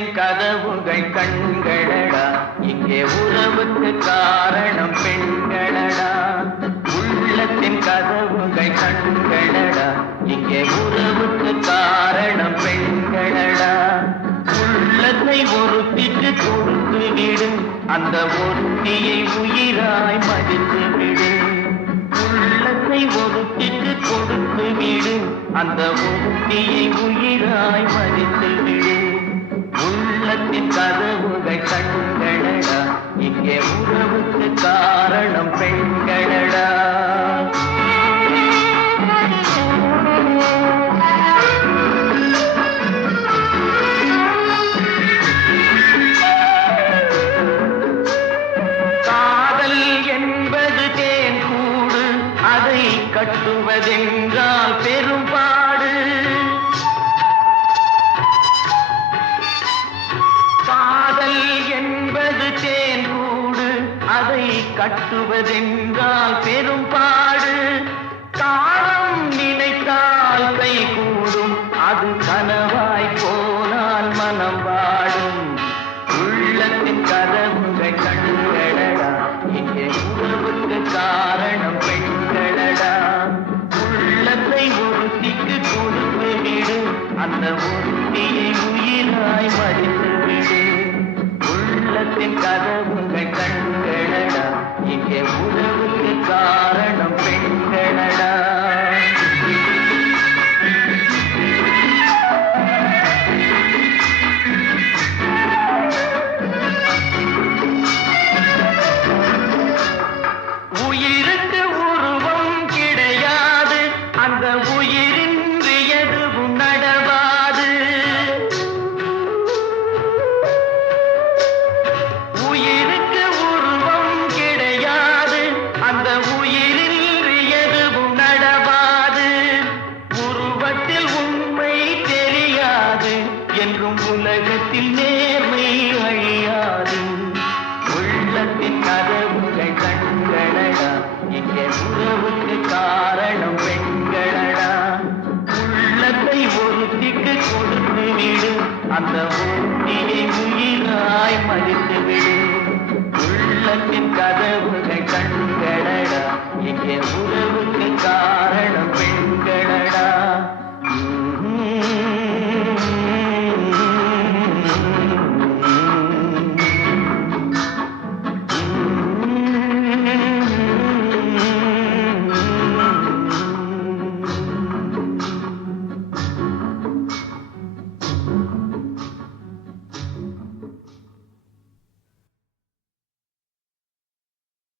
உள்ளத்தின் கதவுகள் கண்களடா, இங்கே உறவுக்கு காரணம் பெண்களடா. உள்ளத்தின் கதவுகள் கண்களடா, இங்கே உறவுக்கு காரணம் பெண்களடா. உள்ளத்தை ஒருத்திக்கு கொடுத்து விடு, அந்த ஒருத்தியை உயிராய் மதித்து விடு. உள்ளத்தை ஒருத்திக்கு கொடுத்து விடு, அந்த ஒருத்தியை உயிராய் மதித்து விடு. உள்ளத்தின் கதவுகள் கண்களடா, இங்கே உறவுக்கு காரணம் பெண்களடா. கட்டுவதென்றால் பெரும்பாடு. காதல் என்பது தேன்கூடு, அதை கட்டுவதென்றால் பெரும்பாடு. காலம் நினைத்தால் கை கூடும், அது கனவாய் போனால் மனம் வாடும். உள்ளத்தின் கதவுகள் கண்களடா, இங்கே உறவுக்கு காரணம் பெண்களடா. உள்ளத்தை ஒருத்திக்கு கொடுத்து விடு, அந்த ஒருத்தியை உயிராய் மதித்து விடு. உள்ளத்தின் கதவுகள் கண்களடா, இங்கே உறவுக்கு காரணம் பெண்களடா. உயிருக்கு உருவம் கிடையாது, அந்த உயிரின்றி எதுவும் நடவாது. உயிருக்கு உருவம் கிடையாது, அந்த உயிரின்றி எதுவும் நடவாது. உருவத்தில் உண்மை தெரியாது, என்றும் உலகத்தில் நேர்மை அழியாது. உள்ளத்தின் கதவுகள் கண்களடா, இங்கே உறவுக்கு காரணம் பெண்களடா. உள்ளத்தை ஒருத்திக்கு கொடுத்து விடு, அந்த ஒருத்தியை உயிராய் மதித்து விடு. உள்ளத்தின் கதை